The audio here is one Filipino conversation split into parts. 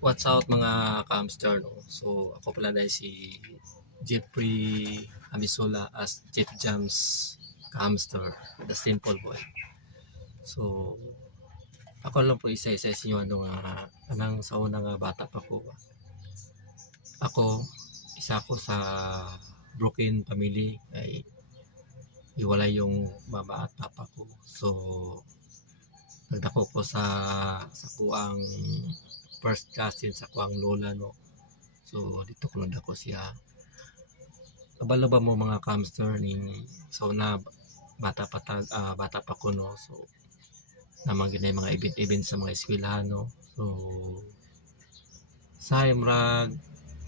What's out mga ka-hamster, no? So, ako pala dahil si Jeffrey Amisula as Jeff Jams ka-hamster, the simple boy. So, ako lang po isa-isa sa inyo anang sa unang bata pa po. Ako, isa ko sa broken family ay iwalay yung mama at papa ko. So, nagdako ko sa kuang first cousin sa kuang lola, no. So dito ko nagdako siya. Kabalo ba mo mga camster ning so na bata pa ko, no. So naman ginay mga event sa mga eskwelahan, no. So sa imrag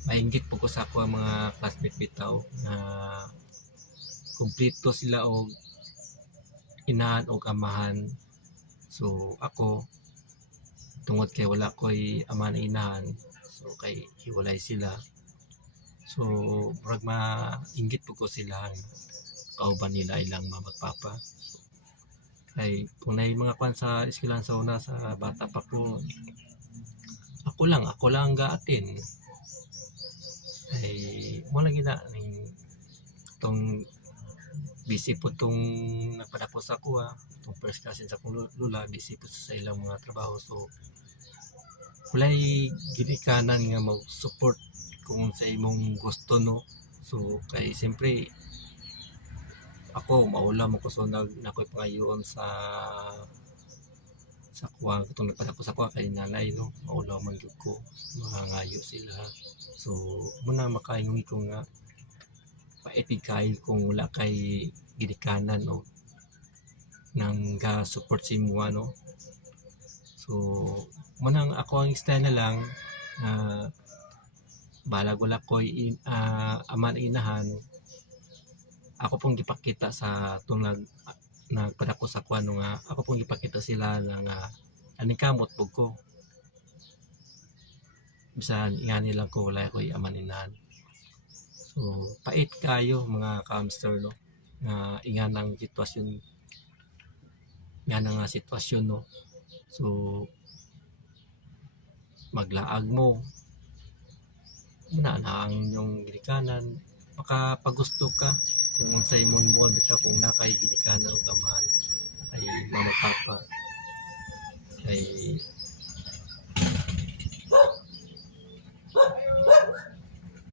mainggit po ko sa ako ang mga classmate bitaw na kumpleto sila og inahan og amahan. So ako tungod kay wala ko'y ama na inahan, so kay hiwalay sila. So murag mainggit po ko sila kauban nila ilang mama at papa. Kay kung na mga kwan sa eskwelahan sa una sa bata pa ko, ako lang ga-attend. Ay mo lang gina ning tong busy po tong nagpadako sa ako tong first cousin sa kong lula, busy po sa ilang mga trabaho. So walay ginikanan nga mag-support kung sa imong gusto, no. So kay siyempre ako maula mo ko so nakoy pangayoon sa kuha katong nagpadako sa kuha kay nanay, no. Maula man gyud ko mangayo sila. So muna makaingon ko nga paetig kay kung wala kay ginikanan o nang ga support sa imo, no. So manang ako ang style na lang balag wala ko'y aman inahan, ako pong gipakita sa itong nagpadako sa kuano nga ako pong gipakita sila nga aning kamot pug ko bisan ingani lang ko wala ko'y aman inahan. So pait kayo mga ka-hamster, no, nga inganang sitwasyon, no. So maglaag mo na ang inyong ginikanan, makapagusto ka kung sa imong himuon bitaw kung nakay ginikanan o gaman kay mama papa kay